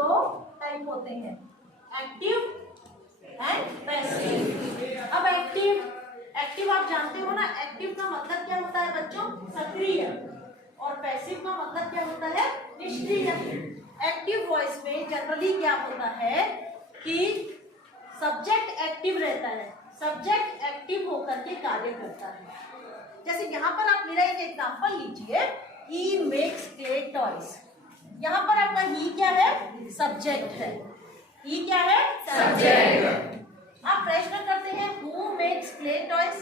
दो टाइप होते हैं, एक्टिव एंड पैसिव। अब एक्टिव आप जानते हो ना, एक्टिव का मतलब क्या होता है बच्चों, सक्रिय, और पैसिव का मतलब क्या होता है, निष्क्रिय। एक्टिव वॉइस में जनरली क्या होता है कि सब्जेक्ट एक्टिव रहता है, सब्जेक्ट एक्टिव होकर के कार्य करता है। जैसे यहाँ पर आप मेरा एक एग्जांपल लीजिए, ही मेक्स क्ले टॉयज। यहाँ पर आपका ही क्या है, सब्जेक्ट है, ही क्या है, सब्जेक्ट। आप प्रश्न करते हैं हु मेक्स क्ले टॉयज,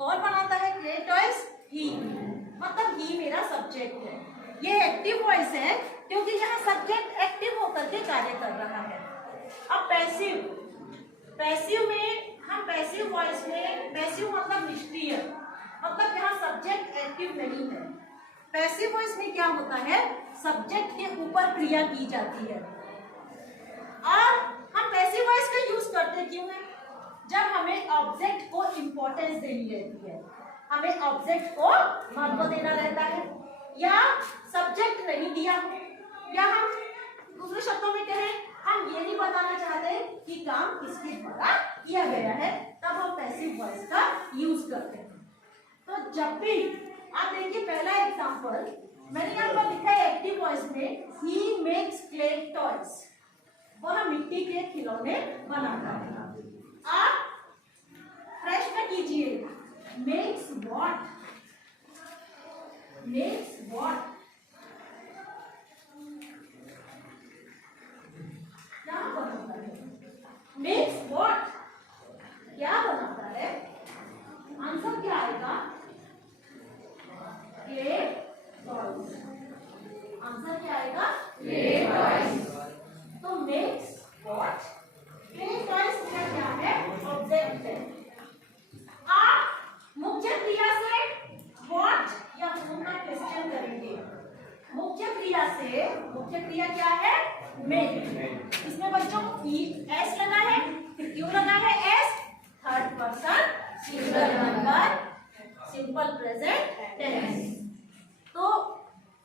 कौन बनाता है क्ले टॉयज, ही, मतलब ही मेरा सब्जेक्ट है। ये एक्टिव वॉइस है क्योंकि यहाँ सब्जेक्ट एक्टिव होकर के कार्य कर रहा है। अब पैसिव में हम पैसिव वॉइस में, पैसिव मतलब निष्क्रिय, मतलब यहाँ सब्जेक्ट एक्टिव नहीं है। पैसिव वॉइस में क्या होता है, सब्जेक्ट के ऊपर क्रिया की जाती है। और हम पैसिव वॉइस का यूज करते क्यों है, जब हमें ऑब्जेक्ट को इंपॉर्टेंस देनी रहती है, हमें ऑब्जेक्ट को महत्व देना रहता है, या सब्जेक्ट नहीं दिया, या हम दूसरे शब्दों में कहें हम ये नहीं बताना चाहते कि काम किसके द्वारा किया गया है, तब हम पैसिव वॉइस का यूज करते हैं। तो जब भी आप देखिए, पहला एग्जांपल मैंने यहाँ पर लिखा है एक्टिव वॉइस में, ही मेक्स क्ले टॉयज, वो ना मिट्टी के खिलौने बनाता है। आप प्रश्न कीजिए, मेक्स व्हाट, मेक्स व्हाट, क्या बनाता है, मेक्स व्हाट, क्या बनाता है, आंसर क्या आएगा, क्ले टॉयज। आंसर क्या आएगा, क्ले टॉयज। तो मेक्स व्हाट, क्ले टॉयज का क्या है, ऑब्जेक्ट है। आप मुख्य क्रिया से व्हाट या whom का क्वेश्चन करेंगे। मुख्य क्रिया से, मुख्य क्रिया क्या है, मेक। इसमें बच्चों एस लगा है, फिर क्यों लगा है S, third person singular number, simple present tense. तो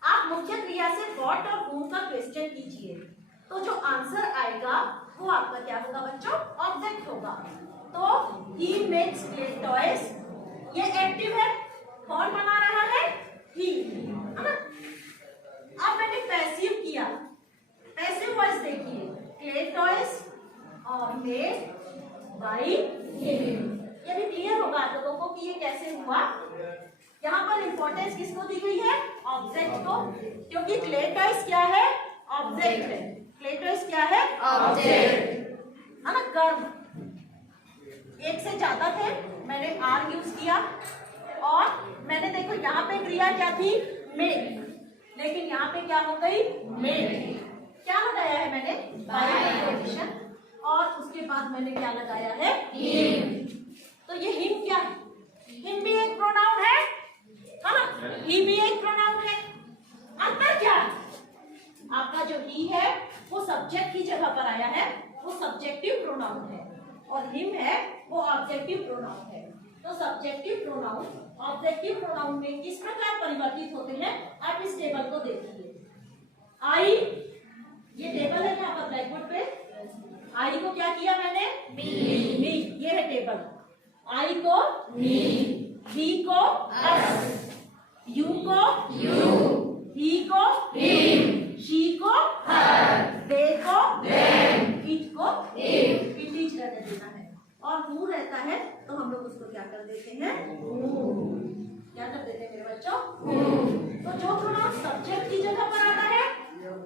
आप मुख्य क्रिया से व्हाट और whom का क्वेश्चन कीजिए, तो जो आंसर आएगा वो आपका क्या होगा बच्चों, ऑब्जेक्ट होगा। तो he makes clay toys, ये एक्टिव है, कौन बना रहा है, he, है ना। अब मैंने पैसिव किया, पैसिव वॉइस देखिए, clay toys और made by him। ये भी क्लियर होगा आप लोगों को कि ये कैसे हुआ। यहाँ पर इंपॉर्टेंस किसको दी गई है, ऑब्जेक्ट को, क्योंकि क्ले टॉयज क्या है, ऑब्जेक्ट है। क्ले टॉयज क्या है, ऑब्जेक्ट, है ना। कर्म एक से ज्यादा थे, मैंने आर यूज किया, और मैंने देखो यहाँ पे क्रिया क्या थी, मेक, लेकिन यहाँ पे क्या हो गई, मेक। क्या लगाया है मैंने, बाय प्रीपोजिशन, और उसके बाद मैंने क्या लगाया है, हिम। तो ये हिम क्या है, हिम भी एक प्रोनाउन है ना, ही भी एक प्रोनाउन है। अंतर क्या है, आपका जो ही है वो सब्जेक्ट की जगह पर आया है, वो सब्जेक्टिव प्रोनाउन है, और हिम है वो ऑब्जेक्टिव प्रोनाउन है। तो सब्जेक्टिव प्रोनाउन ऑब्जेक्टिव प्रोनाउन में किस प्रकार परिवर्तित होते हैं, आप इस टेबल को देखिए। आई, ये टेबल है यहाँ पर ब्लैक बोर्ड पे, आई को क्या किया मैंने, मी, ये है टेबल। आई को मी, ही को अस, यू को यू, ही को हिम, शी को हर, दे को देम, इट को इट, इट रहने देना है, और हु रहता है तो हम लोग उसको क्या कर देते हैं, क्या कर देते हैं मेरे बच्चों, तो जो प्रोनाउन सब्जेक्ट की जगह पर आता है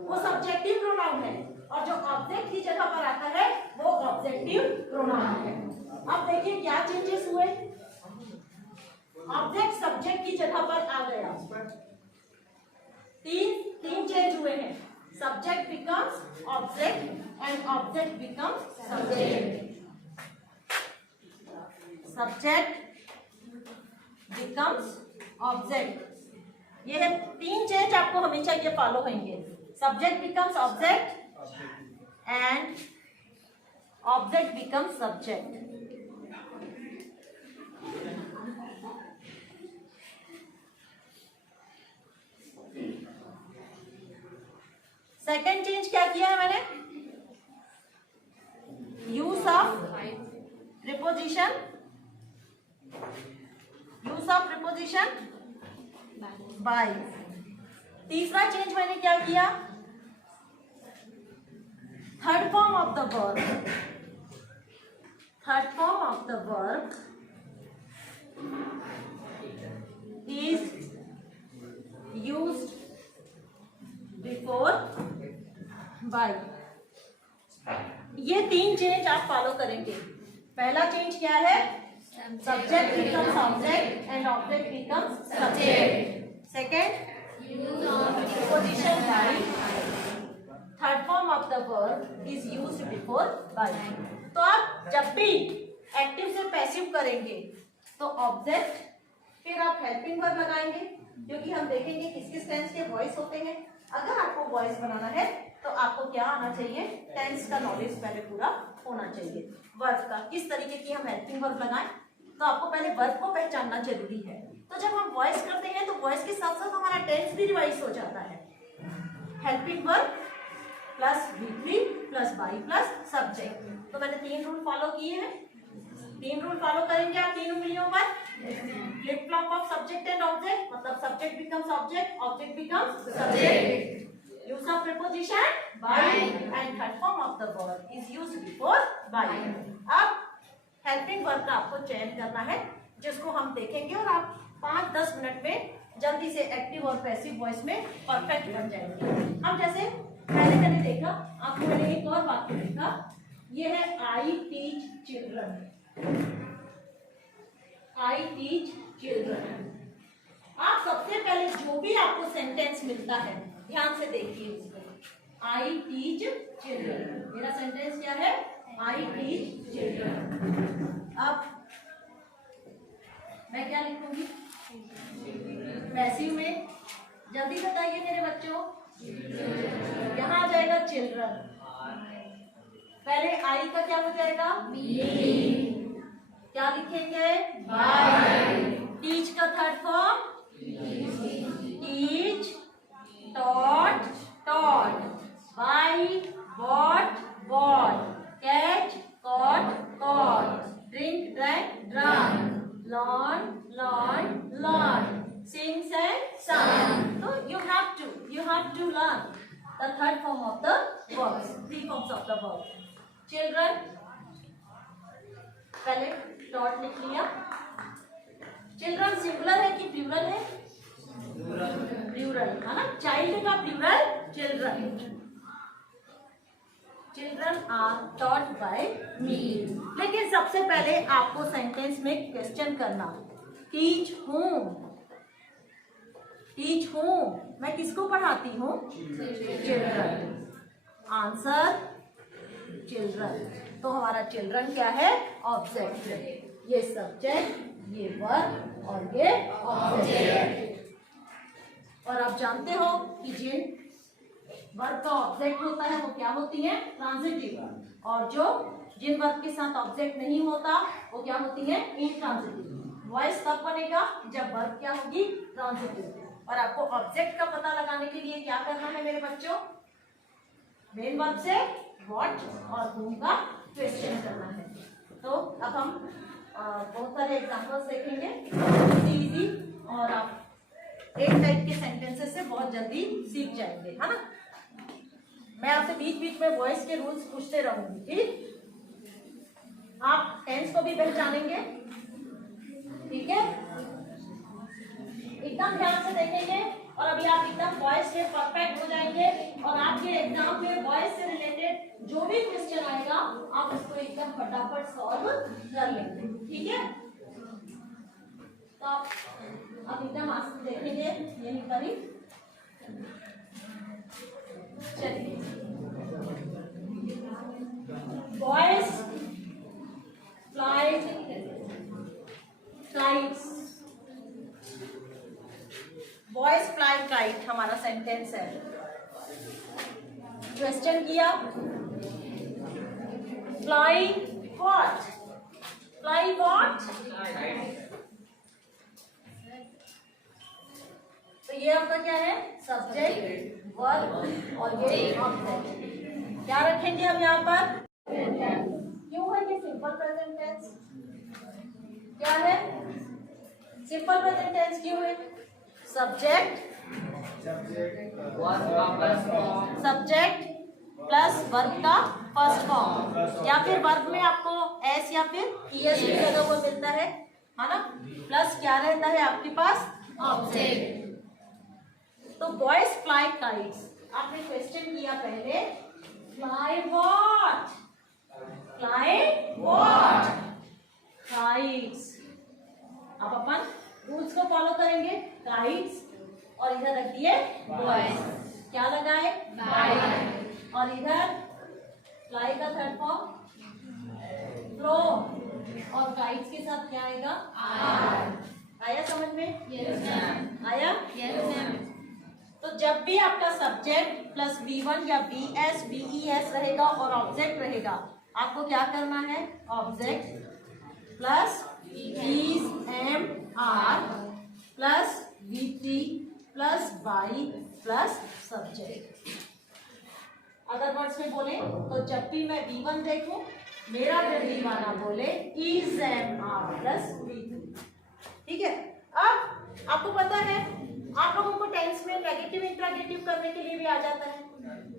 वो सब्जेक्टिव प्रोनाउन है, और जो ऑब्जेक्ट की जगह पर आता है वो ऑब्जेक्टिव प्रोनाउन है। अब देखिए क्या चेंजेस हुए, ऑब्जेक्ट सब्जेक्ट की जगह पर आ गया, तीन चेंज हुए हैं, subject becomes object and object becomes subject, subject becomes object. ये है तीन चेंज, आपको हमेशा ये फॉलो होंगे, subject becomes object and object becomes subject. Second change क्या किया है मैंने, use of preposition, use of preposition by. तीसरा चेंज मैंने क्या किया, third form of the verb, third form of the verb is used before by। ये तीन चेंज आप फॉलो करेंगे। पहला चेंज क्या है, subject becomes object and object becomes subject. Second, preposition by, third form of the verb is used before by. तो आप जब भी एक्टिव से पैसिव करेंगे तो ऑब्जेक्ट, फिर आप हेल्पिंग वर्ब लगाएंगे, क्योंकि हम देखेंगे किस किस टेंस के वॉइस होते हैं। अगर आपको वॉइस बनाना है तो आपको क्या आना चाहिए, टेंस का नॉलेज पहले पूरा होना चाहिए। वर्ब का किस तरीके की हम हेल्पिंग वर्ब लगाएं, तो आपको पहले वर्ब को पहचानना जरूरी है। तो जब हम वॉइस करते हैं तो वॉइस के साथ साथ हमारा टेंस भी रिवाइज हो जाता है। Helping verb plus V3 plus by plus subject. तो मैंने 3 रूल फॉलो किए हैं। 3 रूल फॉलो करेंगे आप 3 उंगलियों पर। Flip flop of subject and object, मतलब subject becomes object, object becomes subject. Use of preposition by and third form of the verb is used before by. अब हेल्पिंग वर्ब का आपको चयन करना है, जिसको हम देखेंगे और आप 5-10 मिनट में जल्दी से एक्टिव और पैसिव वॉइस में परफेक्ट बन जाएंगे। हम जैसे पहले मैंने देखा, आपको मैंने एक और वाक्य देखा, ये है I teach children, I teach children. आप सबसे पहले जो भी आपको सेंटेंस मिलता है ध्यान से देखिए उसको। आई टीच चिल्ड्रन, मेरा सेंटेंस क्या है, आई टीच चिल्ड्रन। अब मैं क्या लिखूंगी पैसिव में, जल्दी बताइए मेरे बच्चों। यहाँ आ जाएगा चिल्ड्रन, पहले आई का क्या हो जाएगा, क्या लिखेंगे, बाय। टीच का third form teach, taught taught, buy bought bought, catch caught caught, drink drank drunk, learn learn learn, sing sang sung। So you have to learn the third form of the verbs, 3 forms of the verb। Children, पहले dot लिख लिया। Children singular है कि plural है, plural है ना। Child का plural children. Children are taught by me. लेकिन सबसे पहले आपको सेंटेंस में क्वेश्चन करना, टीच हूम, टीच हूम, मैं किसको पढ़ाती हूँ, चिल्ड्रन। Answer children. तो हमारा चिल्ड्रन क्या है, ऑब्जेक्ट है। ये सब्जेक्ट, ये वर्ब और ये ऑब्जेक्ट। और आप जानते हो कि जिन वर्ब का ऑब्जेक्ट होता है वो क्या होती है, ट्रांजिटिव, और जो जिन वर्ब के साथ ऑब्जेक्ट नहीं होता वो क्या होती है, इंट्रांजिटिव। वॉइस तब बनेगा जब वर्ब क्या होगी, ट्रांजिटिव। और आपको ऑब्जेक्ट का पता लगाने के लिए क्या करना है मेरे बच्चों, मेन वर्ब से व्हाट और whom का क्वेश्चन करना है। तो अब हम बहुत सारे एग्जांपल्स देखेंगे, इजी, और आप एक टाइप के सेंटेंसेस से बहुत जल्दी सीख जाएंगे, है ना। मैं आपसे बीच बीच में वॉइस के रूल्स पूछते रहूंगी, ठीक। आप टेंस को भी पहचानेंगे, ठीक है। एकदम ध्यान से देखेंगे और अभी आप एकदम वॉइस से परफेक्ट हो जाएंगे। और आपके एग्जाम में वॉइस से रिलेटेड जो भी क्वेश्चन आएगा आप उसको एकदम फटाफट सॉल्व कर लेंगे, ठीक है। तो आप एकदम आसान देखेंगे, यही करी। चलिए, voice flight kites, boys fly kite हमारा सेंटेंस है। क्वेश्चन किया, फ्लाई व्हाट, फ्लाई व्हाट। तो ये आपका क्या है, सब्जेक्ट वर्ब और ये ऑब्जेक्ट। क्या रखेंगे हम यहाँ पर? क्यों है ये सिंपल प्रेजेंट टेंस? क्या है सिंपल प्रेजेंट टेंस? क्यों है? सब्जेक्ट प्लस वर्ब का फर्स्ट फॉर्म, या फिर वर्ब में आपको एस या फिर ईएस भी लगा हुआ मिलता है ना, प्लस क्या रहता है आपके पास? ऑब्जेक्ट। तो बॉयज फ्लाई काइट्स, आपने क्वेश्चन किया पहले, fly what? Fly what? Kites. अब अपन रूल्स को फॉलो करेंगे। काइट्स और इधर रख दिए बॉयज, क्या लगाए? और इधर फ्लाई का थर्ड फॉर्म फ्लो, और काइट्स के साथ क्या आएगा? आया समझ में? Yes ma'am. आया? Yes ma'am. तो जब भी आपका सब्जेक्ट प्लस V1 या VS VES रहेगा और ऑब्जेक्ट रहेगा, आपको क्या करना है? Object plus VMR plus V3 plus by plus subject. Other words में बोले तो जब भी मैं V1 देखूं, मेरा फिर दीवाना बोले is am are plus V3। ठीक है। अब आपको पता है, आप लोगों को टेंस में नेगेटिव इंट्रागेटिव करने के लिए भी आ जाता है।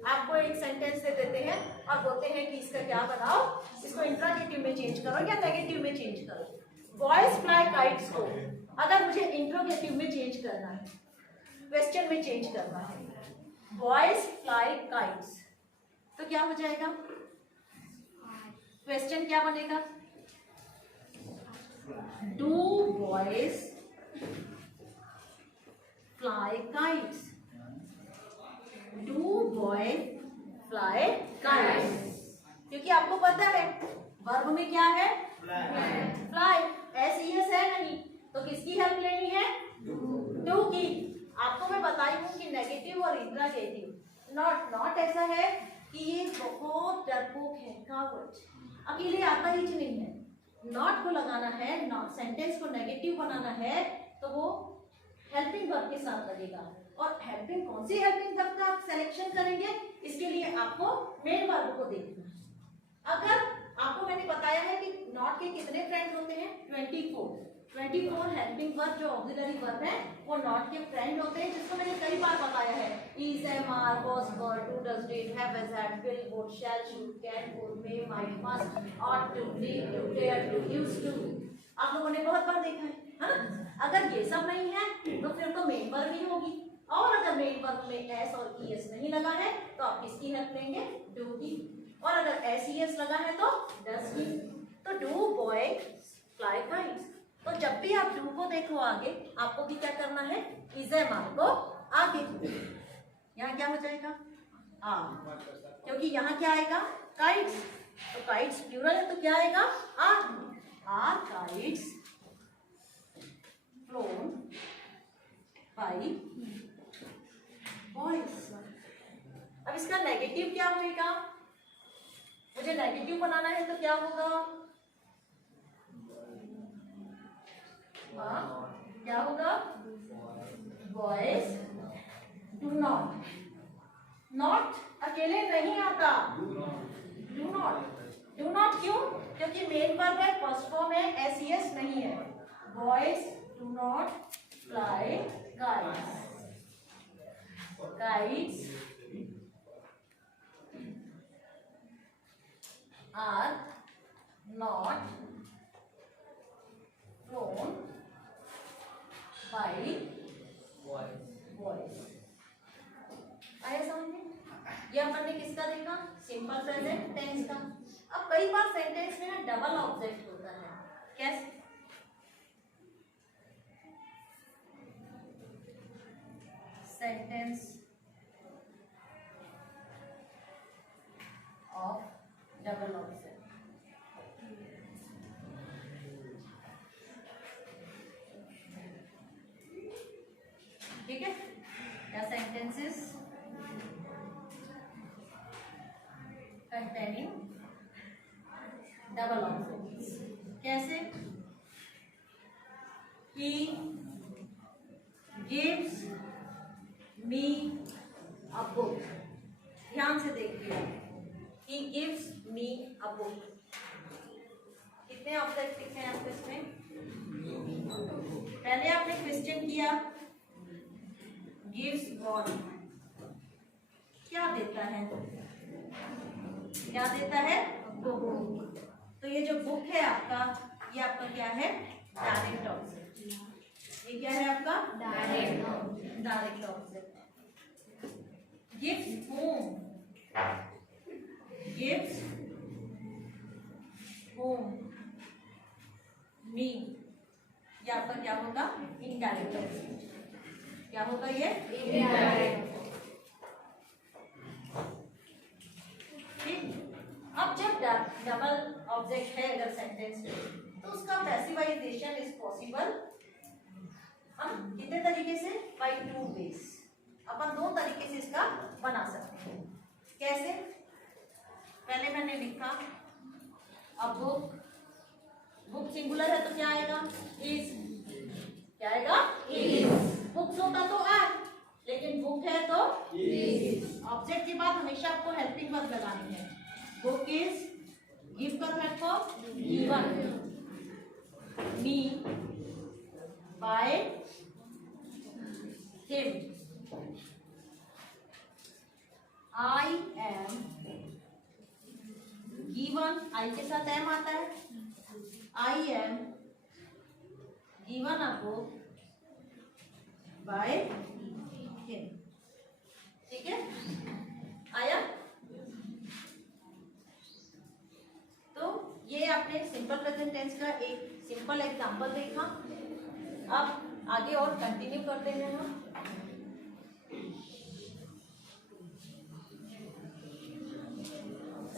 आपको एक सेंटेंस दे देते हैं और बोलते हैं कि इसका क्या बनाओ, इसको इंट्रागेटिव में चेंज करो या नेगेटिव में चेंज करो। बॉयज फ्लाई काइट्स को अगर मुझे इंट्रोगेटिव में चेंज करना है, क्वेश्चन में चेंज करना है, बॉयज फ्लाई काइट्स, तो क्या हो जाएगा? क्वेश्चन क्या बनेगा? Do boys fly kites? Do boy fly kites? क्योंकि आपको पता है वर्ब में क्या है? फ्लाई। एस है नहीं, तो किसकी हेल्प लेनी है? डू की। आपको मैं बताई हूं कि नेगेटिव और इंट्रागेटिव नॉट ऐसा है कि ये बहुत डरपोक है, कावर्ड, अकेले आता ही नहीं है। नॉट को लगाना है, नॉट सेंटेंस को नेगेटिव बनाना है, तो वो हेल्पिंग वर्ब के साथ लगेगा। और हेल्पिंग, कौन सी हेल्पिंग वर्ब का आप सिलेक्शन करेंगे, इसके लिए आपको मेन वर्ब को देखना है। अगर आपको मैंने बताया है कि नॉट के कितने फ्रेंड होते हैं? 24 हेल्पिंग वर्ब जो ऑक्सिलरी वर्ब है वो नॉट के फ्रेंड होते हैं, जिसको मैंने कई बार बताया है। Is, am, are, was, were, do, does, did, have, has, had, will, would, shall, should, can, would, may, might, must, ought to, need to, dare to, used to. आप लोगों ने बहुत बार देखा है ना? अगर ये सब नहीं है तो फिर तो मेन वर्ब ही होगी, और अगर मेन वर्ब में एस और ईएस नहीं लगा है तो आप किसकी हेल्प लेंगे? डू की। और अगर एस ईएस लगा है तो डज की। तो डू बॉय फ्लाई काइट्स। तो जब भी आप डू को देखो आगे, आपको भी क्या करना है? इज एम आर को आगे। यहाँ क्या हो जाएगा? आ, क्योंकि यहाँ क्या आएगा? काइट्स। तो काइट्स प्लूरल है तो क्या आएगा? Are kites flown by boys। अब इसका नेगेटिव क्या होगा? मुझे नेगेटिव बनाना है तो क्या होगा? हाँ, क्या होगा? Boys do not. नॉट अकेले नहीं आता, डू नॉट क्यों? क्योंकि मेन वर्ब है, फर्स्ट फॉर्म है, एस नहीं है। Boys do not fly kites। Kites are not flown by boys। आया समझ में? ये अपन ने किसका देखा? सिंपल प्रेजेंट टेंस का। अब कई बार सेंटेंस में ना डबल ऑब्जेक्ट होता है। कैसे? Sentence of double object. ठीक है? या सेंटेंसेस containing डबल ऑब्जेक्ट्स। कैसे? He gives me a book. ध्यान से देखिए, he gives me a book। कितने ऑब्जेक्ट लिखे हैं आपको इसमें? पहले आपने क्वेश्चन किया, gives what, क्या देता है? क्या देता है? बुक। तो ये जो बुक है आपका, ये आपका क्या है? Direct object. ये क्या है आपका? Direct object. Gives home, gives home me, ये आपका क्या होगा? Indirect object. क्या होगा ये? इनडायरेक्ट। अब जब डबल ऑब्जेक्ट है अगर सेंटेंस में, तो उसका पैसिवाइजेशन इज पॉसिबल हम कितने तरीके से? By two ways. अपन दो तरीके से इसका बना सकते हैं। कैसे? पहले मैंने लिखा अब बुक, बुक सिंगुलर है तो क्या आएगा? इज। क्या आएगा? इज। बुक्स होता तो आर, लेकिन बुक है तो इज। ऑब्जेक्ट के बाद हमेशा आपको हेल्पिंग वर्ब लगानी है। बुक इज, गिव का third form given, me, by him, I am given, I के साथ एम आता है, I am given a book by him. ठीक है, आया? तो ये आपने सिंपल प्रेजेंट टेंस का एक सिंपल एग्जांपल देखा। अब आगे और कंटिन्यू करते हैं हम।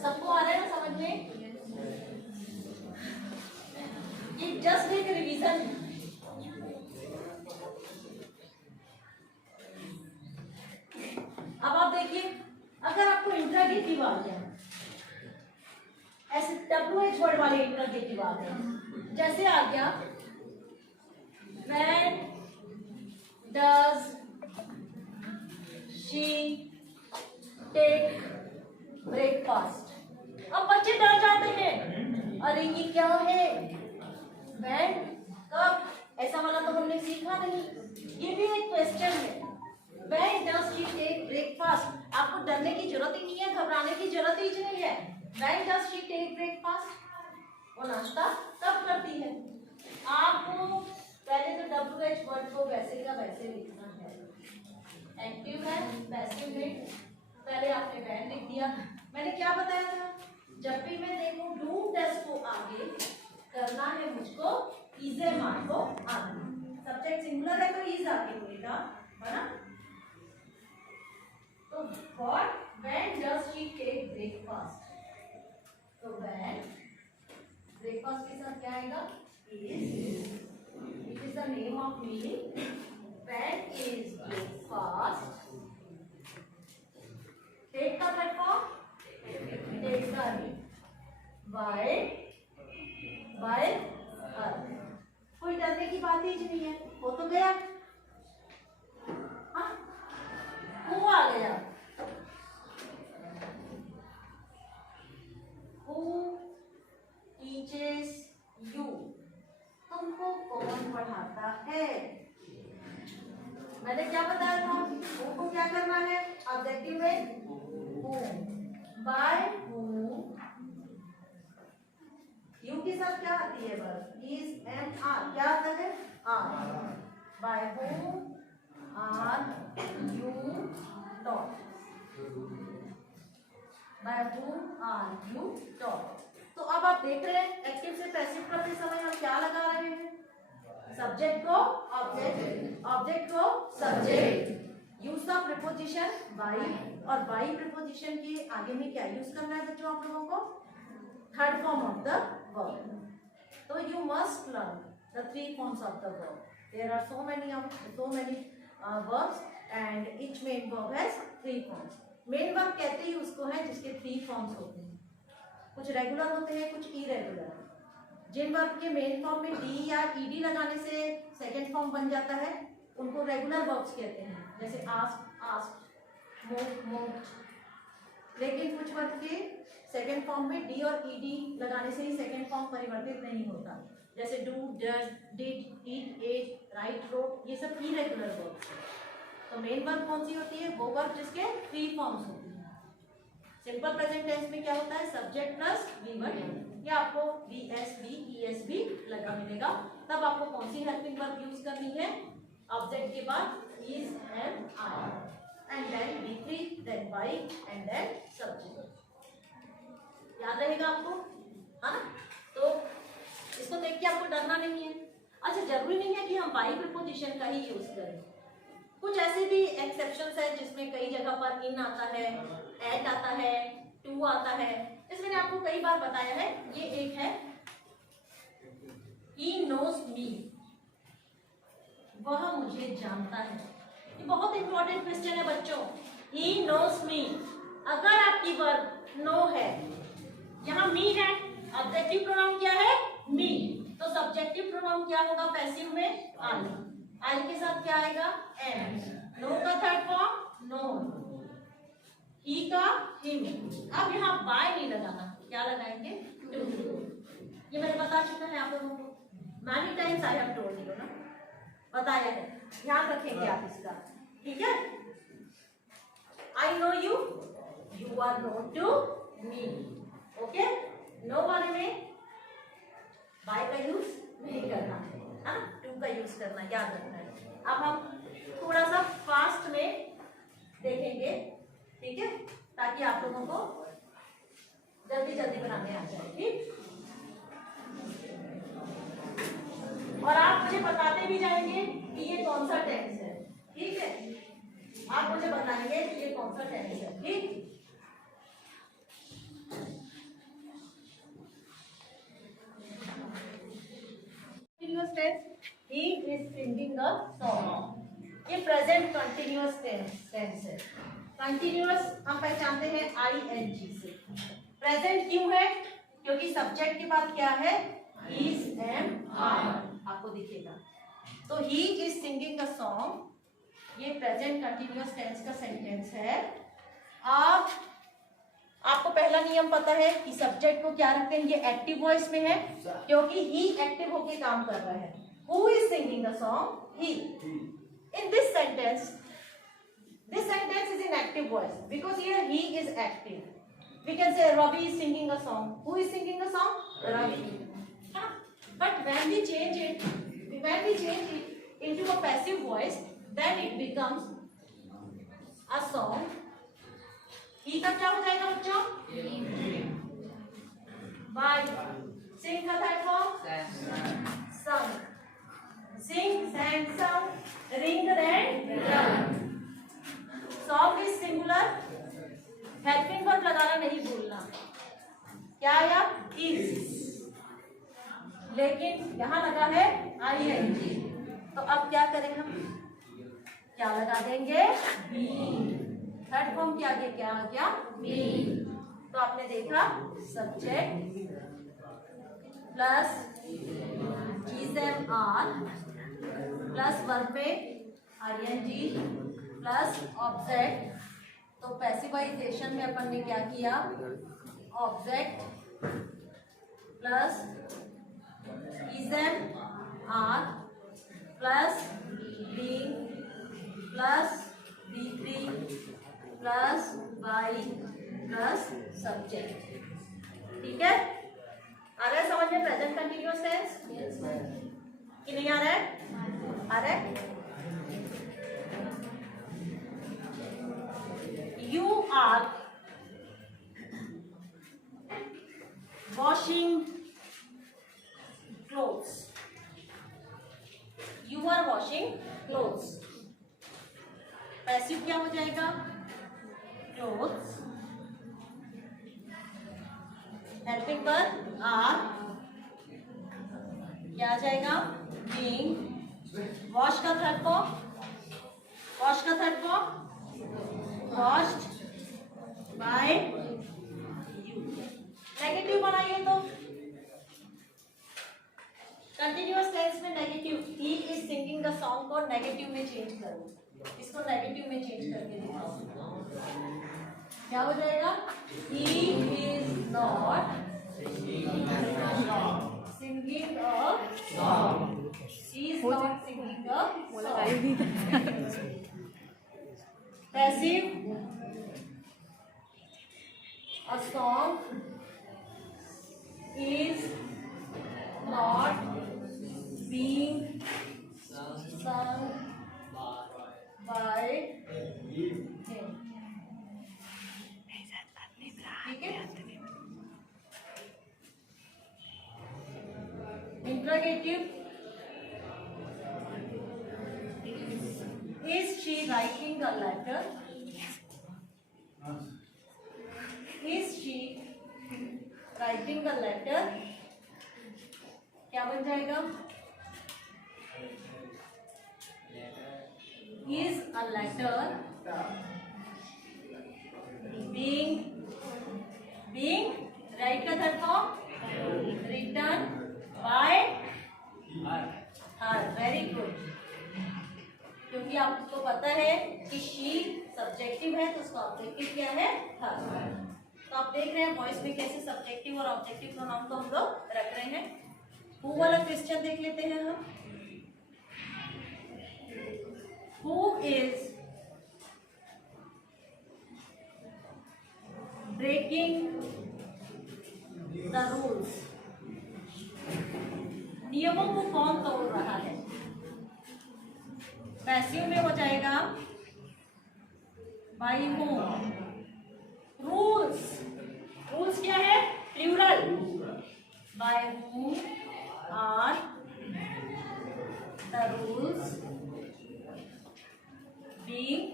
सबको आ रहा है ना समझ में? ये जस्ट एक रिवीजन। अब आप देखिए, अगर आपको इंट्रोगेटिव आ गया, ऐसे WH वर्ड वाले इंट्रोगेटिव आ गए, जैसे आ गया When does she take breakfast? अब बच्चे डर जाते हैं, अरे ये क्या है? When, कब? ऐसा वाला तो हमने सीखा नहीं। ये भी एक क्वेश्चन है। When does she take breakfast? आपको डरने की जरूरत ही नहीं है, घबराने की जरूरत ही नहीं है। When does she take breakfast? वो नाश्ता कब करती है? आपको पहले तो WH वर्ड को वैसे का वैसे लिखना है। एक्टिव है, पैसिव है। पहले आपने वैन लिख दिया। मैंने क्या बताया था? जब भी मैं देखूं डू डस को आगे करना है मुझको, इज मान को आगे। सब्जेक्ट सिंगुलर है तो इज आगे होगा, है ना? तो what, when does she take breakfast? तो व्हेन, ब्रेकफास्ट के साथ क्या आएगा? Is. It is the name of meal. When is breakfast? Take का platform. Take का name. By her. कोई डरने की बात ही नहीं है, हो तो गया। हाँ, वो आ गया। Who teaches you? तुमको कौन पढ़ाता है? मैंने क्या बताया था? उनको क्या करना है? ऑब्जेक्टिव में whom, by whom, यू के साथ क्या आती है वर्ब? Is, am, are. क्या आता है? Are. by whom are you taught? by whom are you taught? तो अब आप देख रहे हैं एक्टिव से पैसिव करते समय हम क्या लगा रहे हैं? सब्जेक्ट को ऑब्जेक्ट, ऑब्जेक्ट को subject. Use the preposition by, और बाई प्रीपोजिशन के आगे में क्या यूज करना है बच्चों आप लोगों को? Third form of the verb. तो you must learn the three forms of the verb. There are so many verbs and each main verb has three forms. Main verb कहते ही उसको है जिसके थ्री फॉर्म्स होते हैं। कुछ रेगुलर होते हैं, कुछ इरेगुलर। जिन वर्ब के मेन फॉर्म में डी या ईडी लगाने से सेकंड फॉर्म बन जाता है उनको रेगुलर वर्ब्स कहते हैं। जैसे आस्क, आस्क्ड, लेकिन कुछ वर्ग के सेकेंड फॉर्म में डी और ईडी लगाने से ही सेकेंड फॉर्म परिवर्तित नहीं होता, जैसे do, does, did, eat, ate, write, wrote, ये सब इरेगुलर वर्ब्स हैं। तो मेन वर्ब कौन सी होती है? वो वर्ब जिसके 3 फॉर्म्स होती है। सिंपल प्रेजेंट टेंस में क्या होता है? सब्जेक्ट प्लस V1, या आपको VSB, ESB लगा मिलेगा। तब आपको कौन सी हेल्पिंग वर्ब यूज करनी है? ऑब्जेक्ट के बाद is, am, are, and then V3, then by, and then subject। याद रहेगा आपको, है ना? तो इसको देख के आपको डरना नहीं है। अच्छा, जरूरी नहीं है कि हम बाई प्रीपोजिशन का ही यूज करें। कुछ ऐसे भी एक्सेप्शंस है जिसमें कई जगह पर इन आता है, एट आता है, टू आता है। इसमें मैंने आपको कई बार बताया है। ये एक है he knows me, वह मुझे जानता है। ये बहुत इंपॉर्टेंट क्वेश्चन है बच्चों। he knows me, अगर आपकी वर्ब नो है, यहाँ मी है, ऑब्जेक्टिव प्रोनाउन क्या है? मी, तो सब्जेक्टिव प्रोनाउन क्या होगा पैसिव में? आई। आई के साथ क्या आएगा? एम। नो का थर्ड फॉर्म नो, ही का हिम। अब यहाँ बाय नहीं लगाना, क्या लगाएंगे? टू। ये मैंने बता चुका है आप लोगों को, many times I have told you ना, बताया है, ध्यान रखेंगे आप इसका, ठीक है? I know you, you are known to me. Okay, know वाले में बाय का यूज नहीं करना है ना, टू का यूज करना, याद रखना है। अब हम थोड़ा सा फास्ट में देखेंगे, ठीक है, ताकि आप लोगों को जल्दी जल्दी बनाने आ जाए, ठीक? और आप मुझे बताते भी जाएंगे कि ये कौन सा टेंस है, ठीक है? आप मुझे बताएंगे कि ये कौन सा टेंस है, ठीक? Continuous tense, he is singing a song, ये प्रेजेंट कंटिन्यूअस टेंस है। कंटिन्यूअस हम पहचानते हैं ING से। प्रेजेंट क्यों है? क्योंकि सब्जेक्ट के बाद क्या है? is, am, are, आपको दिखेगा। तो he is singing a song, ये प्रेजेंट कंटिन्यूअस टेंस का सेंटेंस है। अब आपको पहला नियम पता है कि सब्जेक्ट को क्या रखते हैं? ये एक्टिव वॉइस में है क्योंकि ही एक्टिव होके काम कर रहा है। Who is singing the song? He. In this sentence is in active voice because here he is active. We can say Ravi is singing a song. Who is singing the song? Ravi. But when we change it into a passive voice, then it becomes a song. ही का क्या हो जाएगा बच्चों? By. Sing का third form? Sung. Sing, sang, sung, ring, rang, rung. Song is singular. Helping verb लगाना नहीं भूलना। क्या आया? is. लेकिन यहाँ लगा है ING। तो अब क्या करें हम? क्या लगा देंगे? be. थर्ड फॉर्म के आगे क्या आ गया? be. तो आपने देखा subject plus is, am, are plus verb में ING प्लस ऑब्जेक्ट। तो पैसिवाइजेशन में अपन ने क्या किया? Object plus is, am, are plus being plus B3 plus by plus subject, ठीक है? आ रहा है समझ में प्रेजेंट कंटिन्यूअस टेंस कि नहीं आ रहा है? आ रहा है? You are washing clothes. You are washing clothes. Passive क्या हो जाएगा? Clothes. हेल्पिंग वर्ब आर, क्या आ जाएगा? being. वॉश का third form? Washed bye you. Negative बनाइए तो कंटिन्यूअस टेंस में negative, he is singing the song को नेगेटिव में चेंज करो। इसको नेगेटिव में चेंज करके दिखाओ, क्या हो जाएगा? He is not singing a song. He is not singing a song. Passive, a song is not being sung by him. ठीक है? Interrogative, is she writing a letter? Is she writing a letter? क्या बन जाएगा? Is a letter being write का third form written by her. Very good. क्योंकि आपको पता है कि she सब्जेक्टिव है तो उसका ऑब्जेक्टिव क्या है? her. तो आप देख रहे हैं वॉइस में कैसे सब्जेक्टिव और ऑब्जेक्टिव प्रोनाउन को हम लोग रख रहे हैं। हु वाला क्वेश्चन देख लेते हैं हम। Who is breaking the rules? नियमों को कौन तोड़ रहा है? पैसिव में हो जाएगा by whom? रूल्स, रूल्स क्या है? Plural. by whom are the rules being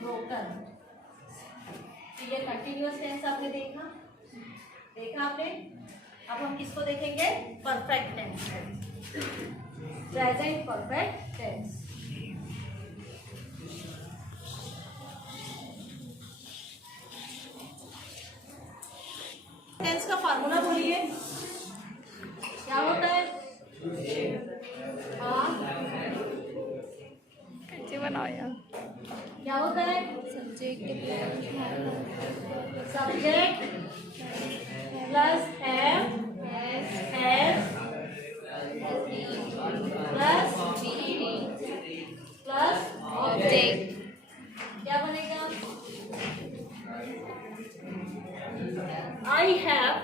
broken? तो ये कंटिन्यूअस टेंस आपने देखा आपने। अब हम किसको देखेंगे? Perfect tense, present perfect tense. Tense का फार्मूला बोलिए, क्या होता है? हाँ, कैसे बनाओ यार? क्या होता है? Subject plus have plus object. क्या बनेगा? I have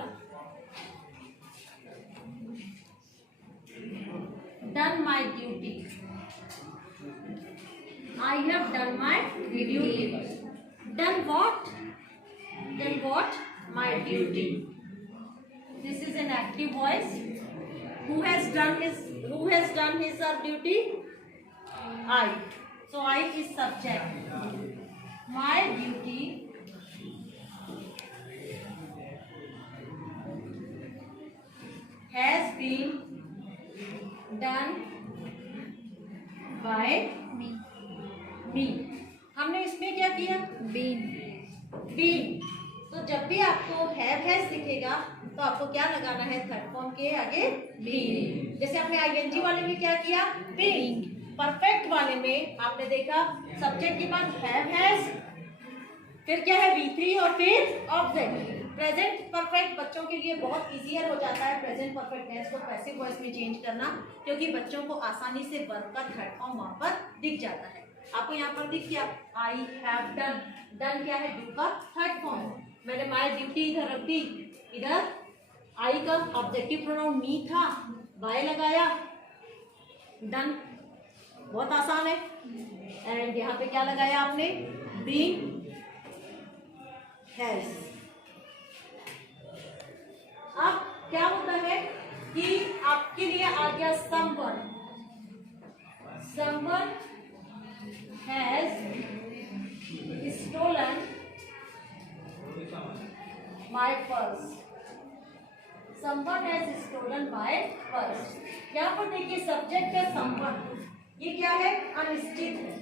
done my duty. I have done my duty. Done what? Done what? My duty. This is an active voice. Who has done his or duty? I. So I is subject. My duty has been done by me. हमने इसमें क्या किया? Been. तो जब भी आपको have has दिखेगा तो आपको क्या लगाना है? थर्ड फॉर्म के आगे बीन। जैसे आपने आईएनजी वाले में क्या किया? बीइंग। परफेक्ट वाले में आपने देखा सब्जेक्ट के बाद हैव हैज, फिर क्या है? V3 और फिर ऑब्जेक्ट। प्रेजेंट परफेक्ट बच्चों के लिए बहुत इजियर हो जाता है प्रेजेंट परफेक्ट टेंस को पैसिव वॉइस में चेंज करना, क्योंकि बच्चों को आसानी से वर्ब का थर्ड फॉर्म वहां पर दिख जाता है। आपको यहाँ पर दिख गया आई हैव डन। डन क्या है? डू का थर्ड फॉर्म। मैंने माय ड्यूटी इधर रख दी, इधर आई का ऑब्जेक्टिव प्रोनाउन मी था, बाय लगाया, डन। बहुत आसान है। एंड यहाँ पे क्या लगाया आपने? Being has. अब क्या होता है कि आपके लिए आ गया someone. Someone has stolen my purse. Someone has stolen my purse. यहाँ पर देखिए सब्जेक्ट है समवन, ये क्या है? अनिश्चित है।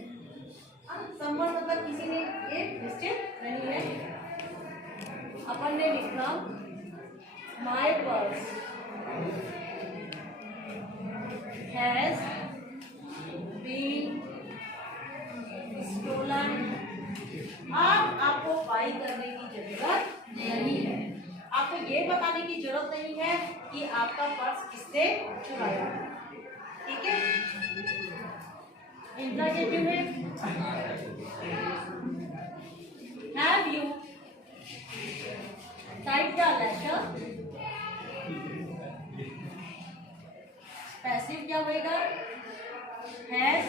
समवन मतलब किसी ने ये निश्चित नहीं है। अपन ने लिखा my purse has लड़ाई करने की जरूरत नहीं है। आपको ये बताने की जरूरत नहीं है कि आपका पर्स किससे चुराया। ठीक है, इंटरजेक्टिव है। Have you typed the letter. Passive क्या होएगा? Has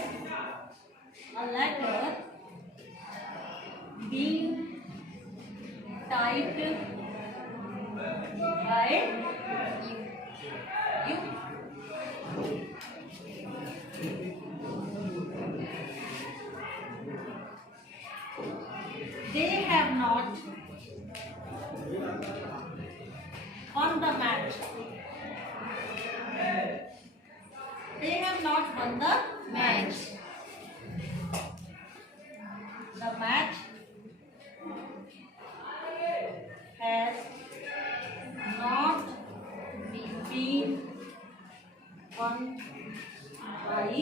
a letter been typed by you. They have not won the match. They have not won the match. The match has not been won by